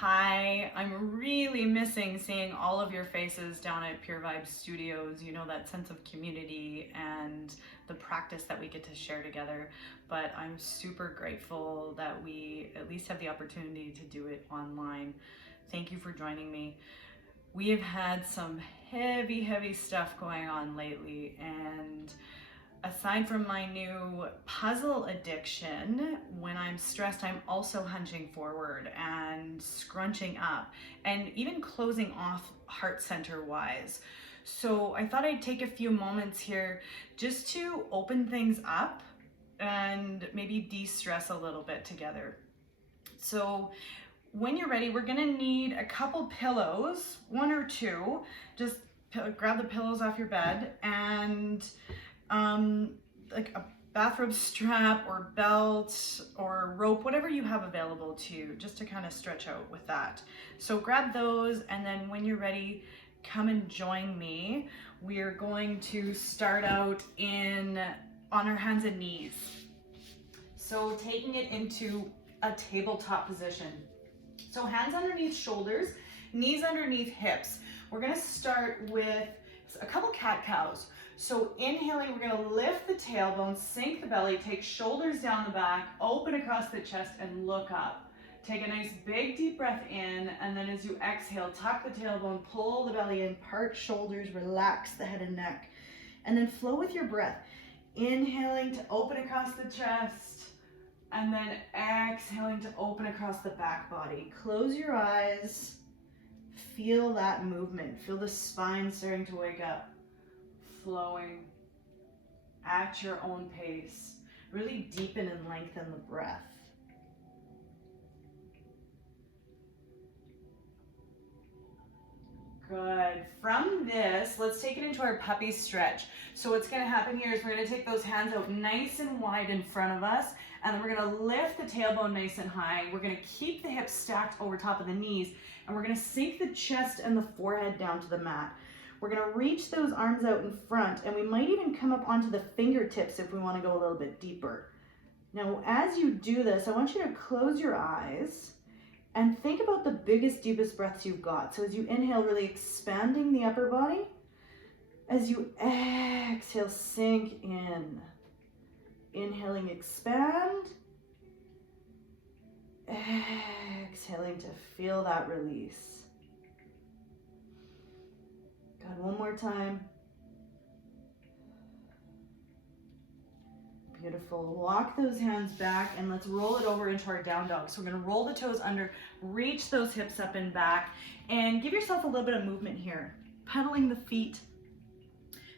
Hi, I'm really missing seeing all of your faces down at Pure Vibe Studios. You know, that sense of community and the practice that we get to share together. But I'm super grateful that we at least have the opportunity to do it online. Thank you for joining me. We have had some heavy stuff going on lately, and aside from my new puzzle addiction, when I'm stressed, I'm also hunching forward and scrunching up and even closing off heart center wise. So I thought I'd take a few moments here just to open things up and maybe de-stress a little bit together. So when you're ready, we're gonna need a couple pillows, one or two. Just grab the pillows off your bed and like a bathrobe strap or belt or rope, whatever you have available to you, just to kind of stretch out with that. So grab those, and then when you're ready, come and join me. We are going to start out on our hands and knees. So taking it into a tabletop position. So hands underneath shoulders, knees underneath hips. We're gonna start with a couple cat-cows. So inhaling, we're gonna lift the tailbone, sink the belly, take shoulders down the back, open across the chest and look up. Take a nice big deep breath in, and then as you exhale, tuck the tailbone, pull the belly in, part shoulders, relax the head and neck. And then flow with your breath. Inhaling to open across the chest, and then exhaling to open across the back body. Close your eyes, feel that movement, feel the spine starting to wake up. Flowing at your own pace. Really deepen and lengthen the breath. Good. From this, let's take it into our puppy stretch. So what's going to happen here is we're going to take those hands out nice and wide in front of us, and then we're going to lift the tailbone nice and high. We're going to keep the hips stacked over top of the knees, and we're going to sink the chest and the forehead down to the mat. We're gonna reach those arms out in front, and we might even come up onto the fingertips if we wanna go a little bit deeper. Now, as you do this, I want you to close your eyes and think about the biggest, deepest breaths you've got. So as you inhale, really expanding the upper body. As you exhale, sink in. Inhaling, expand. Exhaling to feel that release. Good, one more time. Beautiful. Walk those hands back and let's roll it over into our down dog. So we're going to roll the toes under, reach those hips up and back, and give yourself a little bit of movement here. Pedaling the feet,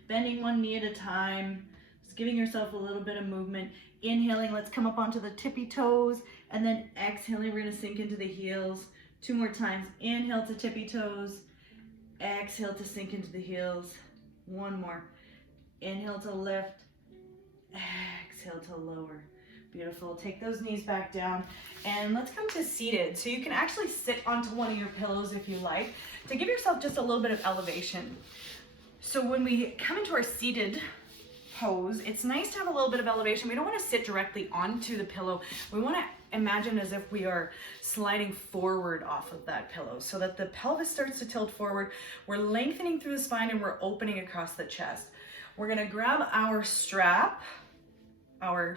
bending one knee at a time, just giving yourself a little bit of movement. Inhaling, let's come up onto the tippy toes, and then exhaling, we're going to sink into the heels. Two more times. Inhale to tippy toes. Exhale to sink into the heels. One more. Inhale to lift. Exhale to lower. Beautiful. Take those knees back down, and let's come to seated. So you can actually sit onto one of your pillows if you like, to give yourself just a little bit of elevation. So when we come into our seated pose, it's nice to have a little bit of elevation. We don't want to sit directly onto the pillow. We want to imagine as if we are sliding forward off of that pillow so that the pelvis starts to tilt forward. We're lengthening through the spine and we're opening across the chest. We're going to grab our strap or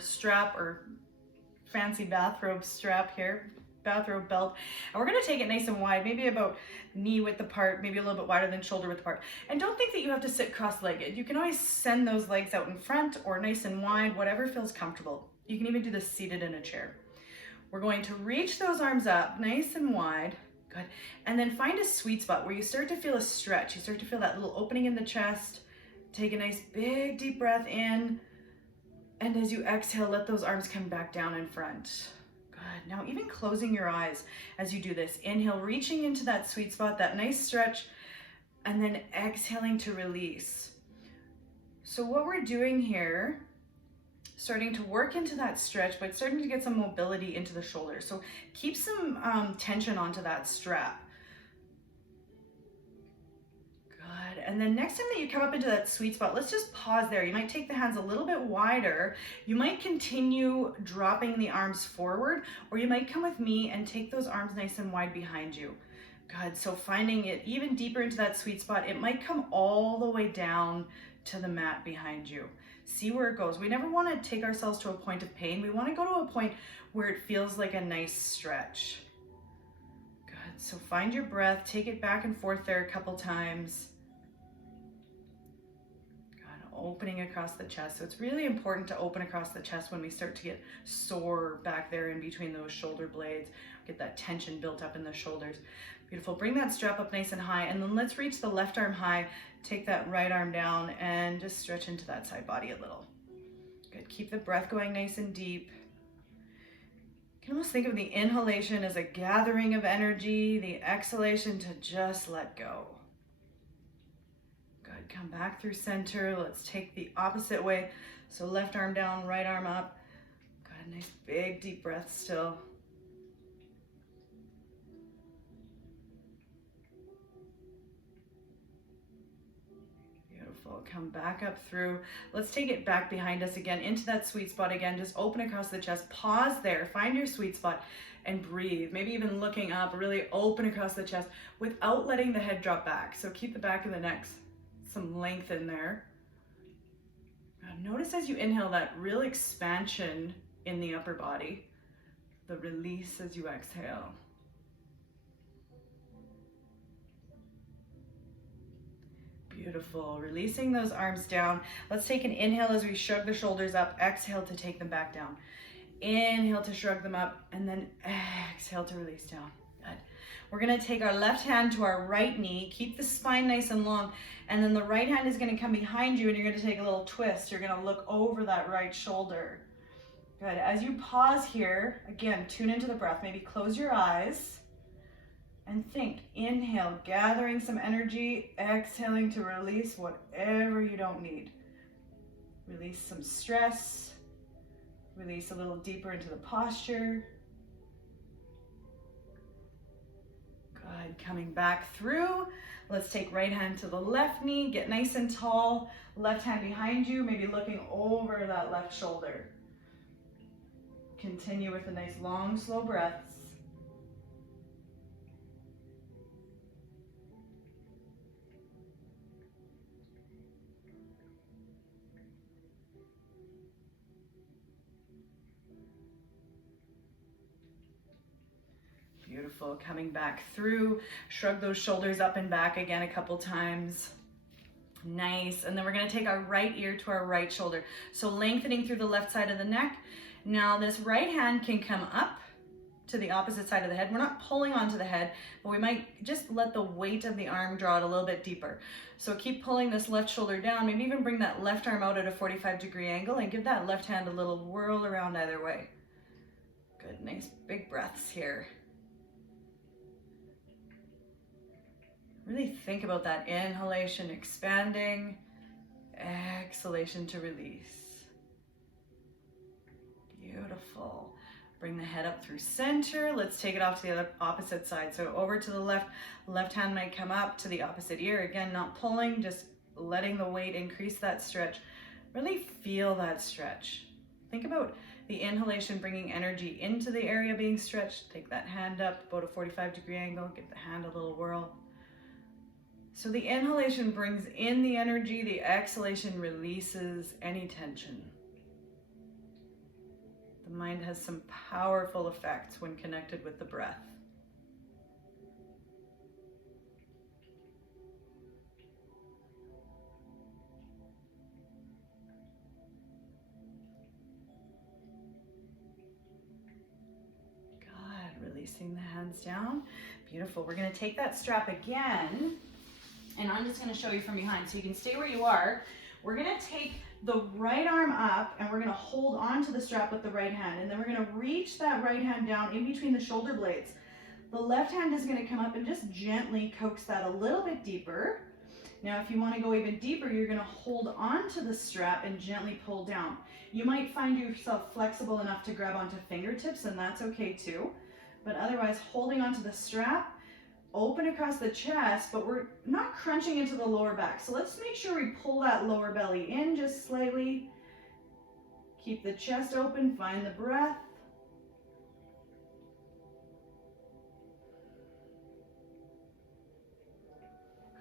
fancy bathrobe strap here, bathrobe belt, and we're going to take it nice and wide, maybe about knee width apart, maybe a little bit wider than shoulder width apart. And don't think that you have to sit cross-legged. You can always send those legs out in front or nice and wide, whatever feels comfortable. You can even do this seated in a chair. We're going to reach those arms up nice and wide. Good. And then find a sweet spot where you start to feel a stretch. You start to feel that little opening in the chest. Take a nice big deep breath in. And as you exhale, let those arms come back down in front. Good. Now even closing your eyes as you do this. Inhale, reaching into that sweet spot, that nice stretch, and then exhaling to release. So what we're doing here, starting to work into that stretch, but starting to get some mobility into the shoulders. So keep some tension onto that strap. Good. And then next time that you come up into that sweet spot, let's just pause there. You might take the hands a little bit wider. You might continue dropping the arms forward, or you might come with me and take those arms nice and wide behind you. Good, so finding it even deeper into that sweet spot, it might come all the way down to the mat behind you. See where it goes. We never want to take ourselves to a point of pain. We want to go to a point where it feels like a nice stretch. Good, so find your breath, take it back and forth there a couple times. Good, opening across the chest. So it's really important to open across the chest when we start to get sore back there in between those shoulder blades. Get that tension built up in the shoulders. Beautiful. Bring that strap up nice and high, and then let's reach the left arm high. Take that right arm down and just stretch into that side body a little. Good. Keep the breath going nice and deep. You can almost think of the inhalation as a gathering of energy, the exhalation to just let go. Good. Come back through center. Let's take the opposite way. So left arm down, right arm up. Good. Nice big deep breath still. Come back up through. Let's take it back behind us again into that sweet spot again. Just open across the chest. Pause there. Find your sweet spot and breathe. Maybe even looking up, really open across the chest without letting the head drop back. So keep the back of the neck some length in there. Notice as you inhale that real expansion in the upper body, the release as you exhale. Beautiful. Releasing those arms down. Let's take an inhale as we shrug the shoulders up. Exhale to take them back down. Inhale to shrug them up, and then exhale to release down. Good. We're going to take our left hand to our right knee. Keep the spine nice and long, and then the right hand is going to come behind you, and you're going to take a little twist. You're going to look over that right shoulder. Good. As you pause here, again, tune into the breath. Maybe close your eyes. And think, inhale, gathering some energy, exhaling to release whatever you don't need. Release some stress, release a little deeper into the posture. Good, coming back through. Let's take right hand to the left knee, get nice and tall, left hand behind you, maybe looking over that left shoulder. Continue with a nice long, slow breaths. Beautiful. Coming back through. Shrug those shoulders up and back again a couple times. Nice. And then we're going to take our right ear to our right shoulder. So lengthening through the left side of the neck. Now this right hand can come up to the opposite side of the head. We're not pulling onto the head, but we might just let the weight of the arm draw it a little bit deeper. So keep pulling this left shoulder down. Maybe even bring that left arm out at a 45-degree angle and give that left hand a little whirl around either way. Good. Nice big breaths here. Really think about that inhalation, expanding, exhalation to release. Beautiful. Bring the head up through center. Let's take it off to the other opposite side. So over to the left, left hand might come up to the opposite ear. Again, not pulling, just letting the weight increase that stretch. Really feel that stretch. Think about the inhalation bringing energy into the area being stretched. Take that hand up about a 45-degree angle. Give the hand a little whirl. So the inhalation brings in the energy, the exhalation releases any tension. The mind has some powerful effects when connected with the breath. Good, releasing the hands down. Beautiful. We're going to take that strap again. And I'm just going to show you from behind so you can stay where you are. We're going to take the right arm up and we're going to hold on to the strap with the right hand. And then we're going to reach that right hand down in between the shoulder blades. The left hand is going to come up and just gently coax that a little bit deeper. Now, if you want to go even deeper, you're going to hold on to the strap and gently pull down. You might find yourself flexible enough to grab onto fingertips, and that's okay too. But otherwise, holding onto the strap, open across the chest, but we're not crunching into the lower back. So let's make sure we pull that lower belly in just slightly. Keep the chest open, find the breath.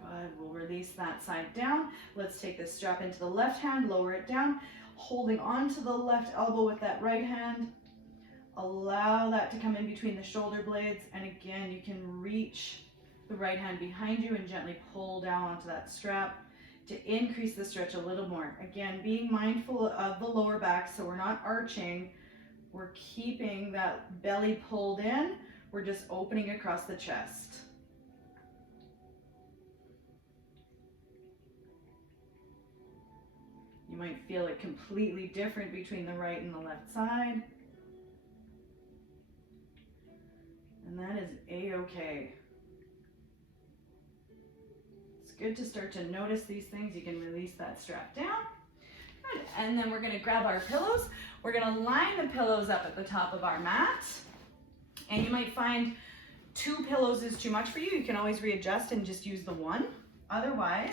Good, we'll release that side down. Let's take this strap into the left hand, lower it down, holding onto the left elbow with that right hand. Allow that to come in between the shoulder blades, and again, you can reach the right hand behind you and gently pull down onto that strap to increase the stretch a little more. Again, being mindful of the lower back so we're not arching, we're keeping that belly pulled in, we're just opening across the chest. You might feel it completely different between the right and the left side. And that is a-okay. It's good to start to notice these things. You can release that strap down. Good. And then we're going to grab our pillows. We're going to line the pillows up at the top of our mat. And you might find 2 pillows is too much for you. You can always readjust and just use the one. Otherwise,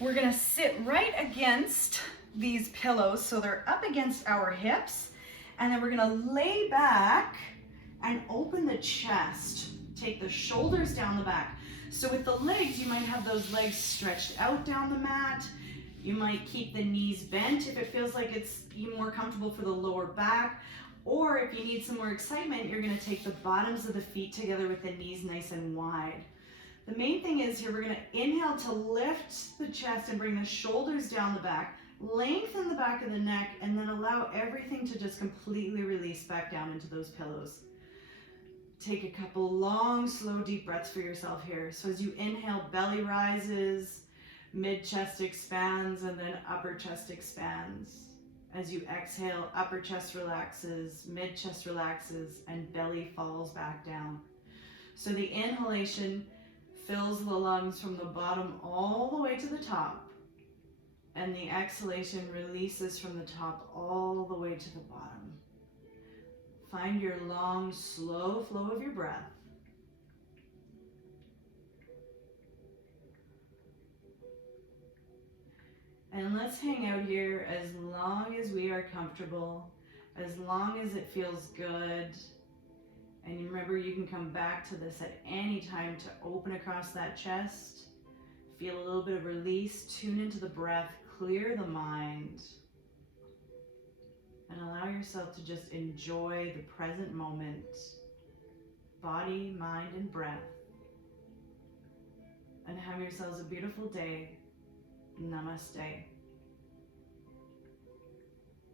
we're going to sit right against these pillows so they're up against our hips. And then we're going to lay back and open the chest. Take the shoulders down the back. So with the legs, you might have those legs stretched out down the mat. You might keep the knees bent if it feels like it's more comfortable for the lower back. Or if you need some more excitement, you're going to take the bottoms of the feet together with the knees nice and wide. The main thing is here, we're going to inhale to lift the chest and bring the shoulders down the back. Lengthen the back of the neck, and then allow everything to just completely release back down into those pillows. Take a couple long, slow, deep breaths for yourself here. So as you inhale, belly rises, mid-chest expands, and then upper chest expands. As you exhale, upper chest relaxes, mid-chest relaxes, and belly falls back down. So the inhalation fills the lungs from the bottom all the way to the top. And the exhalation releases from the top all the way to the bottom. Find your long, slow flow of your breath. And let's hang out here as long as we are comfortable, as long as it feels good. And remember, you can come back to this at any time to open across that chest. Feel a little bit of release, tune into the breath, clear the mind. And allow yourself to just enjoy the present moment, body, mind, and breath. And have yourselves a beautiful day. Namaste.